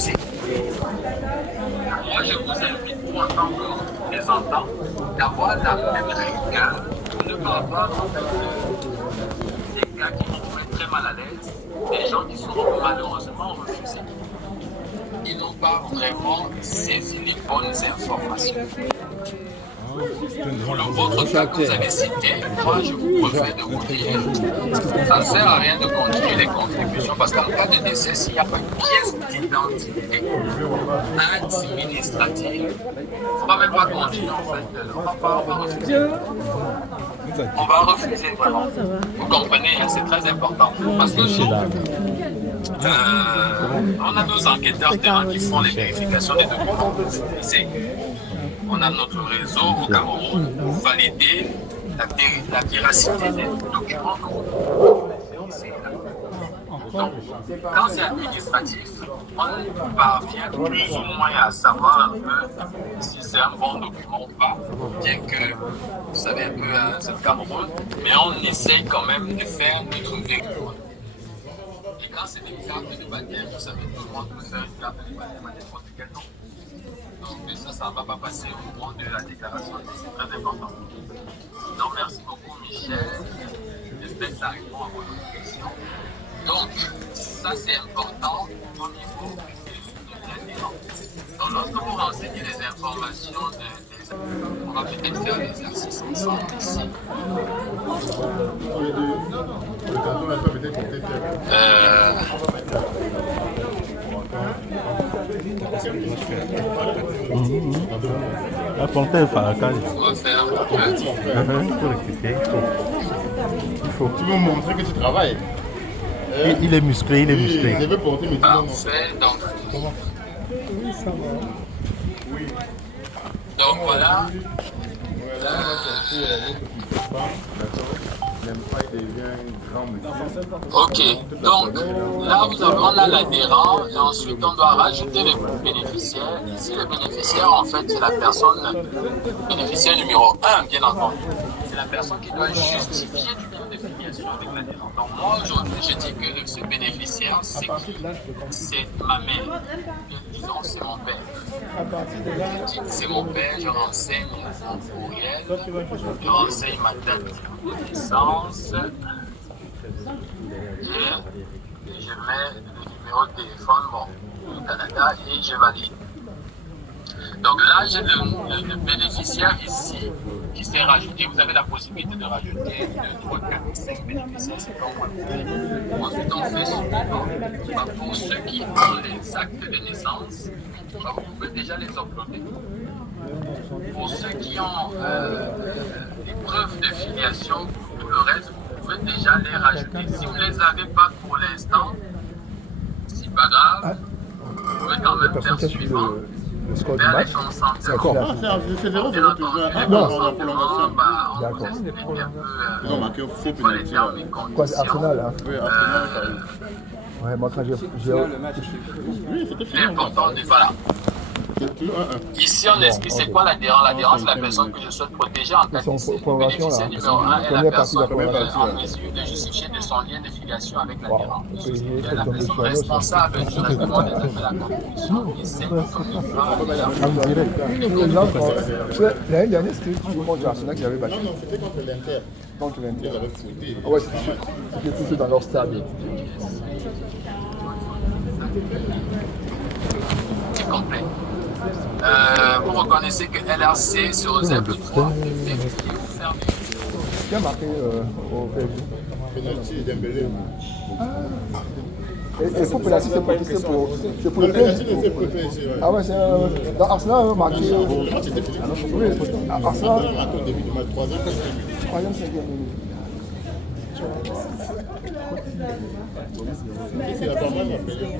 refuser. Moi, je vous invite, vous en tant que représentant, d'avoir la même rigueur pour ne pas avoir en fait des cas qui vont vous mettre très mal à l'aise, des gens qui seront malheureusement refusés. Ils n'ont pas vraiment saisi les bonnes informations. Pour le vôtre cas que vous avez cité, moi je vous préfère de vous dire, ça ne sert à rien de continuer les contributions parce qu'en cas de décès, s'il n'y a pas de pièce d'identité administrative, on ne va même pas continuer en fait. On va refuser. On va refuser vraiment. Vous comprenez, c'est très important. Parce que nous, on a nos enquêteurs terrain qui font les vérifications des documents. On a notre réseau au Cameroun pour valider la véracité des documents que vous fournissez. Donc, quand c'est administratif, on parvient plus ou moins à savoir un peu si c'est un bon document ou pas, bien que, vous savez un peu, c'est le Cameroun, mais on essaye quand même de faire notre vérification. Et quand c'est des cartes de baptême, vous savez, tout le monde peut faire une carte de baptême à n'importe quel nom. Donc ça ne va pas passer au moment de la déclaration, c'est très important. Donc merci beaucoup Michel, j'espère que ça répond à votre question. Donc ça c'est important au niveau de l'adhérent. Donc lorsque vous renseignez les informations on va peut-être faire l'exercice ensemble ici. La fontaine Farrakhan. On va faire Tu veux montrer que tu travailles. Il est musclé, il est musclé. Je veux porter mes parfait, donc. Oui, ça va. Oui. Donc voilà. Ok, donc là on a l'adhérent et ensuite on doit rajouter le bénéficiaire. Ici le bénéficiaire en fait c'est la personne, bénéficiaire numéro 1 bien entendu. C'est la personne qui doit justifier du bien de filiation avec l'adhérent. Donc moi aujourd'hui je dis que ce bénéficiaire c'est ma mère. Disons c'est mon père. C'est mon père, je renseigne mon courriel, je renseigne ma date de naissance. Et je mets le numéro de téléphone du Canada et je valide. Donc là, j'ai le bénéficiaire ici qui s'est rajouté. Vous avez la possibilité de rajouter 2, 3, 4, 5 bénéficiaires. C'est comme moi. Ensuite, on fait suivant. Pour ceux qui ont les actes de naissance, vous pouvez déjà les uploader. Pour ceux qui ont des preuves de filiation, pour tout le reste, vous pouvez déjà les rajouter. Si vous ne les avez pas pour l'instant, c'est pas grave. Vous pouvez quand même faire suivant. Le score du match. D'accord. C'est 0-0 toujours. Non, on vous explique un peu. Ils ont marqué au faux pénalty. Quoi, c'est Arsenal, hein? Oui, Arsenal. Ouais, moi quand j'ai. Oui, c'était fini. L'important, voilà. Ici, on explique c'est quoi l'adhérent. L'adhérent, c'est la personne que je souhaite protéger en cas de décès. Le bénéficiaire numéro 1 est la personne en mesure de justifier de son lien de filiation avec l'adhérent. C'est la personne responsable du traitement des actes de la contribution et celle qui L'année dernière, c'était toujours contre Arsenal qui avait battu. Non, c'était contre l'Inter. Contre l'Inter. Ils avaient fouetté. Ah ouais, c'était toujours dans leur stade. C'est complet. Vous reconnaissez que LRC se réserve le droit de vérifier ou fermer. Qui a marqué au PSG? Penalty Dembélé. Et pour Penalty, c'est pour le PSG. Ah ouais, c'est dans Arsenal, marqué. Le match était fini. Oui, Arsenal. On a marqué au début du match 3e, 3e, 5e minute. C'est la pas mal la payée.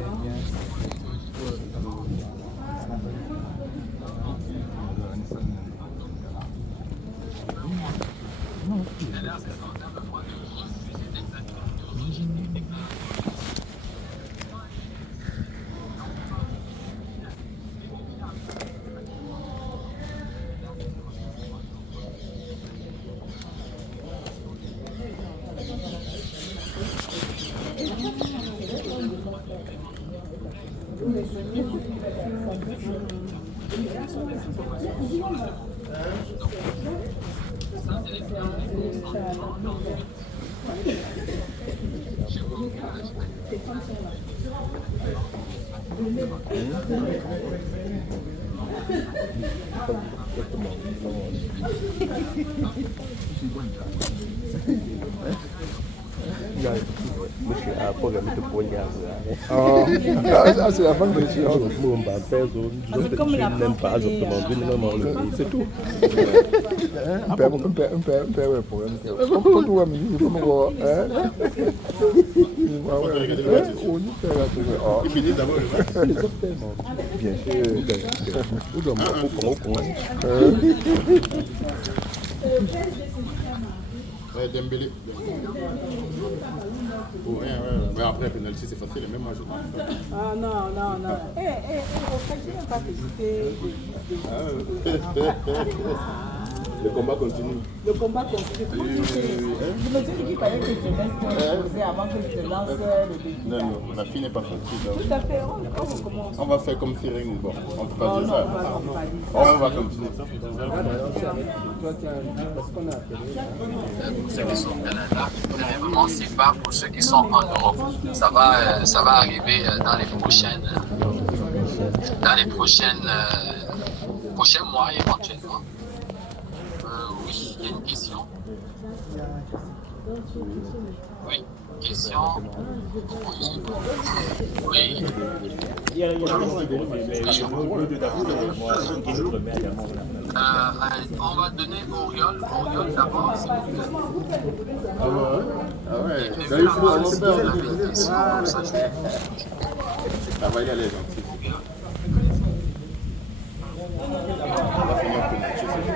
Monsieur a programmé de poignard. Oh, c'est la bonne question. Nous, on va faire je n'aime pas exactement. C'est tout. Un père, ouais, pour un père. Comme tout, ami, comme on Il finit d'abord le match. bien sûr. Où doit Ouais, Dembélé. Pour rien, ouais. Mais après, penalty, c'est facile. Même moi, je marque pas. Ah non. Au fait, je n'ai pas hésité. Le combat continue. Le combat continue. Je me suis dit qu'il fallait que je laisse poser avant que je te lance le défi. Non, la fille n'est pas fatiguée. Tout à fait, on recommence. On va faire comme Siring. Bon, on peut pas Non, dire non, ça. on va pas dire On va continuer. Pour ceux qui sont au Canada, vraiment, c'est pas pour ceux qui sont en Europe. Ça va arriver dans les prochains mois éventuellement. Oui, il y a une question. Oui, question. Oui. On va donner Oriol d'abord, s'il vous plaît. Ah ouais? Ah ouais. Et Là, puis, il faut on va on se peut faire la faire question, comme ça, je vais- Ça va y aller, gentil. On va finir au penalty, c'est tout.